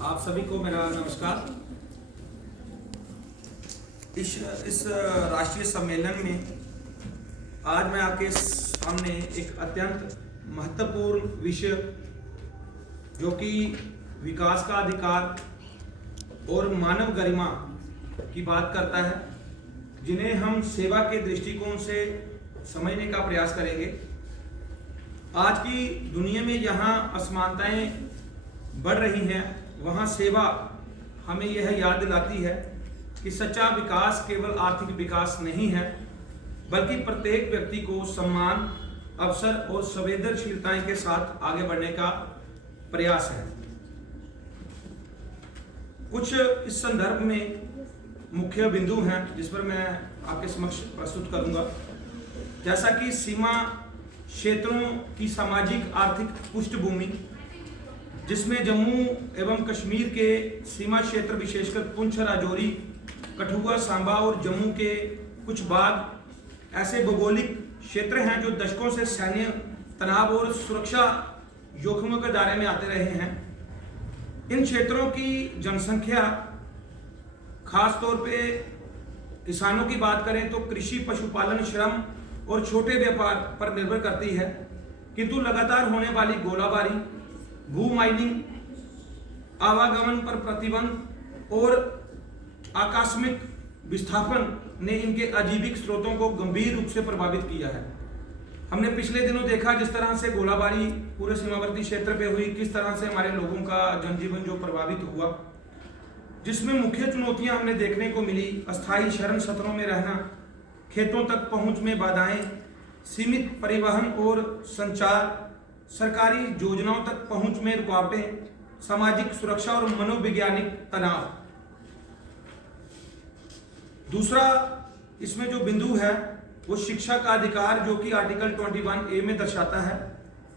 आप सभी को मेरा नमस्कार। इस राष्ट्रीय सम्मेलन में आज मैं आपके सामने एक अत्यंत महत्वपूर्ण विषय जो कि विकास का अधिकार और मानव गरिमा की बात करता है, जिन्हें हम सेवा के दृष्टिकोण से समझने का प्रयास करेंगे। आज की दुनिया में जहां असमानताएं बढ़ रही हैं, वहां सेवा हमें यह याद दिलाती है कि सच्चा विकास केवल आर्थिक विकास नहीं है, बल्कि प्रत्येक व्यक्ति को सम्मान, अवसर और संवेदनशीलताएं के साथ आगे बढ़ने का प्रयास है। कुछ इस संदर्भ में मुख्य बिंदु हैं जिस पर मैं आपके समक्ष प्रस्तुत करूंगा, जैसा कि सीमा क्षेत्रों की सामाजिक आर्थिक पृष्ठभूमि, जिसमें जम्मू एवं कश्मीर के सीमा क्षेत्र विशेषकर पुंछ, राजौरी, कठुआ, सांबा और जम्मू के कुछ भाग ऐसे भौगोलिक क्षेत्र हैं जो दशकों से सैन्य तनाव और सुरक्षा जोखिमों के दायरे में आते रहे हैं। इन क्षेत्रों की जनसंख्या, खास तौर पे किसानों की बात करें तो कृषि, पशुपालन, श्रम और छोटे व्यापार पर निर्भर करती है, किंतु लगातार होने वाली गोलाबारी, भू माइनिंग, आवागमन पर प्रतिबंध और आकस्मिक विस्थापन ने इनके आजीविक स्रोतों को गंभीर रूप से प्रभावित किया है। हमने पिछले दिनों देखा जिस तरह से गोलाबारी पूरे सीमावर्ती क्षेत्र पे हुई, किस तरह से हमारे लोगों का जनजीवन जो प्रभावित हुआ, जिसमें मुख्य चुनौतियां हमने देखने को मिली: अस्थायी शरण सत्रों में रहना, खेतों तक पहुंच में बाधाएं, सीमित परिवहन और संचार, सरकारी योजनाओं तक पहुंच में रुकावटें, सामाजिक सुरक्षा और मनोवैज्ञानिक तनाव। दूसरा इसमें जो बिंदु है वो शिक्षा का अधिकार, जो कि आर्टिकल 21A में दर्शाता है।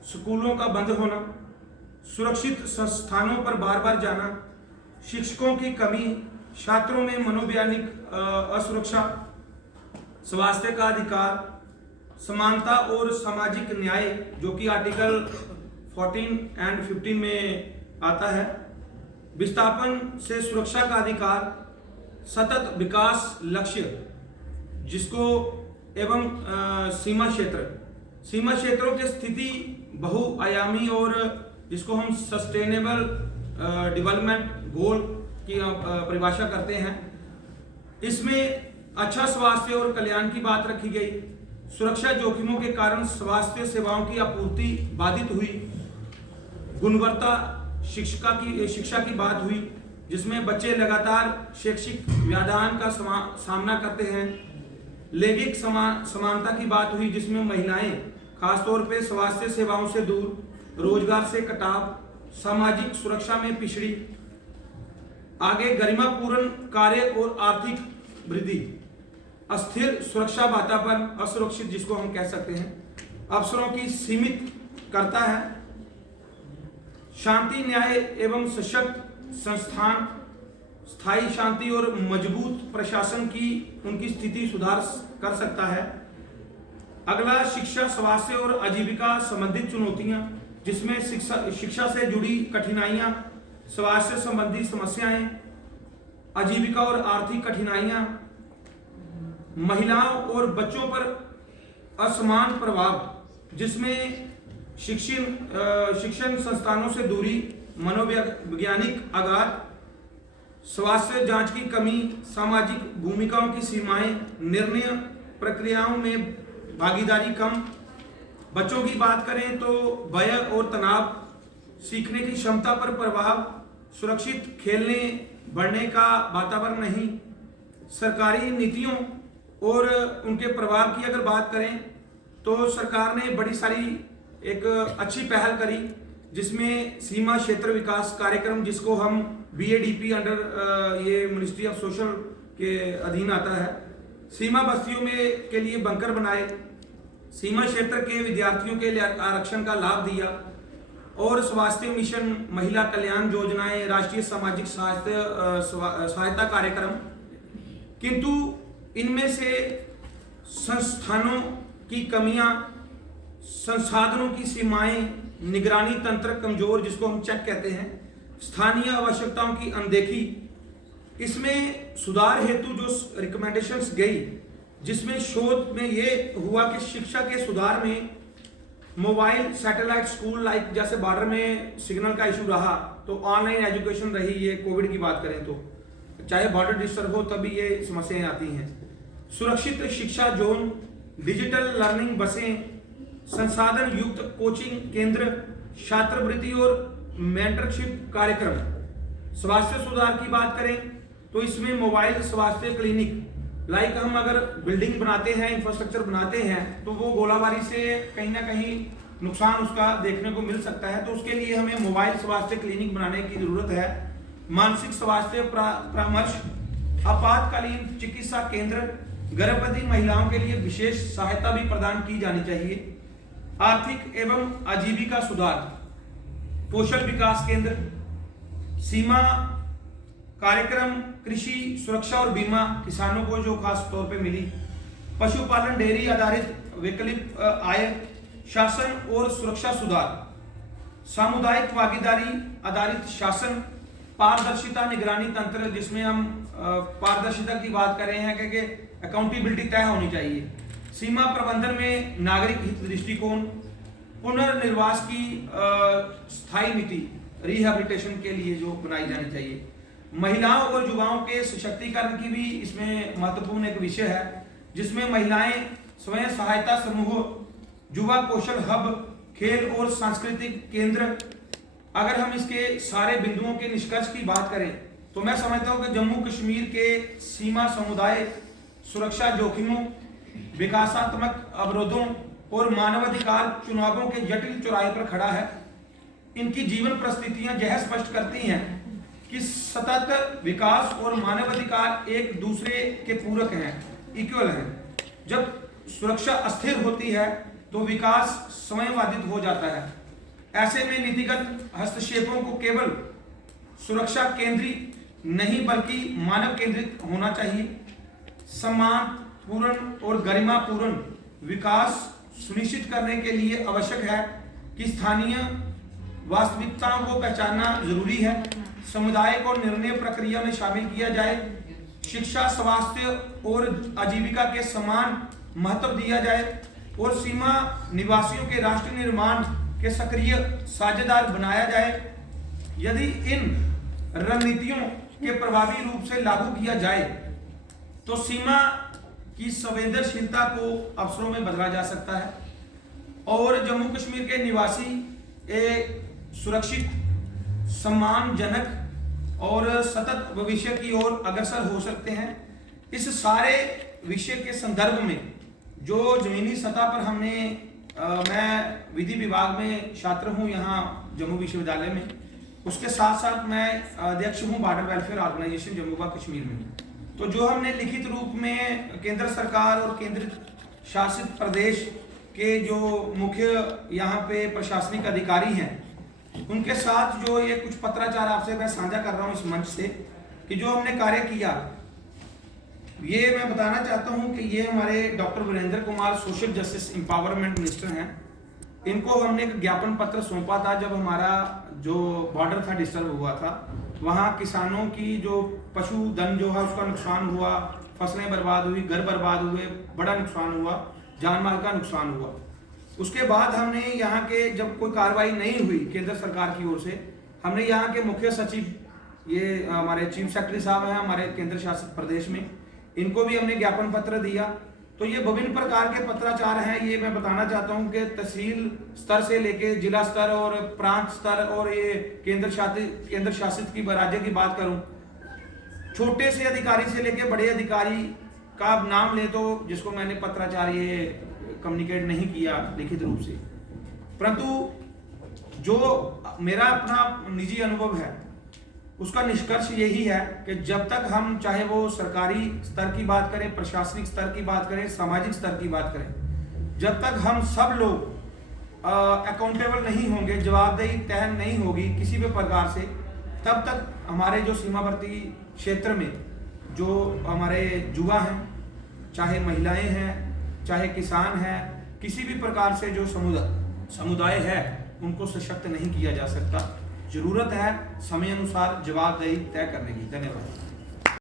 स्कूलों का बंद होना, सुरक्षित संस्थानों पर बार बार जाना, शिक्षकों की कमी, छात्रों में मनोवैज्ञानिक असुरक्षा, स्वास्थ्य का अधिकार, समानता और सामाजिक न्याय, जो कि आर्टिकल 14 और 15 में आता है, विस्थापन से सुरक्षा का अधिकार, सतत विकास लक्ष्य जिसको एवं सीमा क्षेत्रों की स्थिति बहुआयामी और जिसको हम सस्टेनेबल डेवलपमेंट गोल की परिभाषा करते हैं। इसमें अच्छा स्वास्थ्य और कल्याण की बात रखी गई। सुरक्षा जोखिमों के कारण स्वास्थ्य सेवाओं की आपूर्ति बाधित हुई। गुणवत्ता शिक्षा की बात हुई, जिसमें बच्चे लगातार शैक्षिक व्यवधान का सामना करते हैं। लैंगिक समानता की बात हुई, जिसमें महिलाएं खासतौर पे स्वास्थ्य सेवाओं से दूर, रोजगार से कटाव, सामाजिक सुरक्षा में पिछड़ी। आगे गरिमापूर्ण कार्य और आर्थिक वृद्धि, अस्थिर सुरक्षा वातावरण, असुरक्षित जिसको हम कह सकते हैं, अवसरों की सीमित करता है। शांति, न्याय एवं सशक्त संस्थान, स्थायी शांति और मजबूत प्रशासन की उनकी स्थिति सुधार कर सकता है। अगला शिक्षा, स्वास्थ्य और आजीविका संबंधित चुनौतियां, जिसमें शिक्षा से जुड़ी कठिनाइयां, स्वास्थ्य संबंधी समस्याएं, आजीविका और आर्थिक कठिनाइयां, महिलाओं और बच्चों पर असमान प्रभाव, जिसमें शिक्षण संस्थानों से दूरी, मनोवैज्ञानिक आघात, स्वास्थ्य जांच की कमी, सामाजिक भूमिकाओं की सीमाएं, निर्णय प्रक्रियाओं में भागीदारी कम। बच्चों की बात करें तो भय और तनाव, सीखने की क्षमता पर प्रभाव, सुरक्षित खेलने बढ़ने का वातावरण नहीं। सरकारी नीतियों और उनके प्रभाव की अगर बात करें तो सरकार ने बड़ी सारी एक अच्छी पहल करी, जिसमें सीमा क्षेत्र विकास कार्यक्रम, जिसको हम BADP अंडर ये मिनिस्ट्री ऑफ सोशल के अधीन आता है, सीमा बस्तियों में के लिए बंकर बनाए, सीमा क्षेत्र के विद्यार्थियों के लिए आरक्षण का लाभ दिया और स्वास्थ्य मिशन, महिला कल्याण योजनाएं, राष्ट्रीय सामाजिक सहायता कार्यक्रम। किंतु इनमें से संस्थानों की कमियां, संसाधनों की सीमाएं, निगरानी तंत्र कमजोर जिसको हम चेक कहते हैं, स्थानीय आवश्यकताओं की अनदेखी, इसमें सुधार हेतु जो रिकमेंडेशंस गई, जिसमें शोध में ये हुआ कि शिक्षा के सुधार में मोबाइल सैटेलाइट स्कूल लाइक, जैसे बॉर्डर में सिग्नल का इशू रहा तो ऑनलाइन एजुकेशन रही, ये कोविड की बात करें तो चाहे बॉर्डर डिस्टर्ब हो तभी ये समस्याएं आती हैं। सुरक्षित शिक्षा जोन, डिजिटल लर्निंग बसें, संसाधन युक्त कोचिंग केंद्र, छात्रवृत्ति और मेंटरशिप कार्यक्रम। स्वास्थ्य सुधार की बात करें तो इसमें मोबाइल स्वास्थ्य क्लिनिक लाइक, हम अगर बिल्डिंग बनाते हैं, इंफ्रास्ट्रक्चर बनाते हैं तो वो गोलाबारी से कहीं ना कहीं नुकसान उसका देखने को मिल सकता है, तो उसके लिए हमें मोबाइल स्वास्थ्य क्लिनिक बनाने की जरूरत है। मानसिक स्वास्थ्य परामर्श, आपातकालीन चिकित्सा केंद्र, गर्भवती महिलाओं के लिए विशेष सहायता भी प्रदान की जानी चाहिए। आर्थिक एवं आजीविका सुधार, कौशल विकास केंद्र, सीमा कार्यक्रम, कृषि सुरक्षा और बीमा, किसानों को जो खास तौर पे मिली, पशुपालन डेयरी आधारित वैकल्पिक आय, शासन और सुरक्षा सुधार, सामुदायिक भागीदारी आधारित शासन, पारदर्शिता निगरानी तंत्र, जिसमें हम पारदर्शिता की बात कर रहे हैं क्योंकि अकाउंटेबिलिटी तय होनी चाहिए, सीमा प्रबंधन में नागरिक हित दृष्टिकोण, पुनर्निर्वास की स्थायी नीति, रिहेबिलिटेशन के लिए जो बनाई जानी चाहिए, महिलाओं और युवाओं के सशक्तिकरण की भी इसमें महत्वपूर्ण एक विषय है, जिसमें महिलाएं स्वयं सहायता समूह, युवा कौशल हब, खेल और सांस्कृतिक केंद्र। अगर हम इसके सारे बिंदुओं के निष्कर्ष की बात करें तो मैं समझता हूं कि जम्मू कश्मीर के सीमा समुदाय सुरक्षा जोखिमों, विकासात्मक अवरोधों और मानवाधिकार चुनावों के जटिल चौराहे पर खड़ा है। इनकी जीवन परिस्थितियां यह स्पष्ट करती हैं कि सतत विकास और मानवाधिकार एक दूसरे के पूरक हैं, इक्वल हैं। जब सुरक्षा अस्थिर होती है तो विकास स्वयंवादित हो जाता है। ऐसे में नीतिगत हस्तक्षेपों को केवल सुरक्षा केंद्रित नहीं बल्कि मानव केंद्रित होना चाहिए। सम्मान पूर्ण और गरिमापूर्ण विकास सुनिश्चित करने के लिए आवश्यक है कि स्थानीय वास्तविकताओं को पहचानना जरूरी है, समुदाय को निर्णय प्रक्रिया में शामिल किया जाए, शिक्षा, स्वास्थ्य और आजीविका के समान महत्व दिया जाए और सीमा निवासियों के राष्ट्र निर्माण के सक्रिय साझेदार बनाया जाए। यदि इन रणनीतियों के प्रभावी रूप से लागू किया जाए तो सीमा की संवेदनशीलता को अवसरों में बदला जा सकता है और जम्मू कश्मीर के निवासी एक सुरक्षित, सम्मानजनक और सतत भविष्य की ओर अग्रसर हो सकते हैं। इस सारे विषय के संदर्भ में जो जमीनी सतह पर हमने मैं विधि विभाग में छात्र हूं यहाँ जम्मू विश्वविद्यालय में, उसके साथ साथ मैं अध्यक्ष हूं बॉर्डर वेलफेयर ऑर्गेनाइजेशन जम्मू व कश्मीर में। तो जो हमने लिखित रूप में केंद्र सरकार और केंद्र शासित प्रदेश के जो मुख्य यहाँ पे प्रशासनिक अधिकारी हैं उनके साथ जो ये कुछ पत्राचार आपसे मैं साझा कर रहा हूँ इस मंच से कि जो हमने कार्य किया, ये मैं बताना चाहता हूँ कि ये हमारे doctor Virendra Kumar social justice empowerment minister हैं। इनको हमने एक ज्ञापन पत्र सौंपा था जब हमारा जो बॉर्डर था डिस्टर्ब हुआ था, वहाँ किसानों की जो पशुधन जो है उसका नुकसान हुआ, फसलें बर्बाद हुई, घर बर्बाद हुए, बड़ा नुकसान हुआ, जान माल का नुकसान हुआ। उसके बाद हमने यहाँ के जब कोई कार्रवाई नहीं हुई केंद्र सरकार की ओर से, हमने यहाँ के मुख्य सचिव, ये हमारे चीफ सेक्रेटरी साहब हैं हमारे केंद्र शासित प्रदेश में, इनको भी हमने ज्ञापन पत्र दिया। तो ये विभिन्न प्रकार के पत्राचार हैं, ये मैं बताना चाहता हूँ कि तहसील स्तर से लेके जिला स्तर और प्रांत स्तर और ये केंद्र शासित की राज्य की बात करूँ, छोटे से अधिकारी से लेके बड़े अधिकारी का नाम ले तो जिसको मैंने पत्राचार ये कम्युनिकेट नहीं किया लिखित रूप से, परंतु जो मेरा अपना निजी अनुभव है उसका निष्कर्ष यही है कि जब तक हम चाहे वो सरकारी स्तर की बात करें, प्रशासनिक स्तर की बात करें, सामाजिक स्तर की बात करें, जब तक हम सब लोग अकाउंटेबल नहीं होंगे, जवाबदेही तय नहीं होगी किसी भी प्रकार से, तब तक हमारे जो सीमावर्ती क्षेत्र में जो हमारे युवा हैं, चाहे महिलाएं हैं, चाहे किसान हैं, किसी भी प्रकार से जो समुदाय है उनको सशक्त नहीं किया जा सकता। जरूरत है समय अनुसार जवाबदेही तय करने की। धन्यवाद।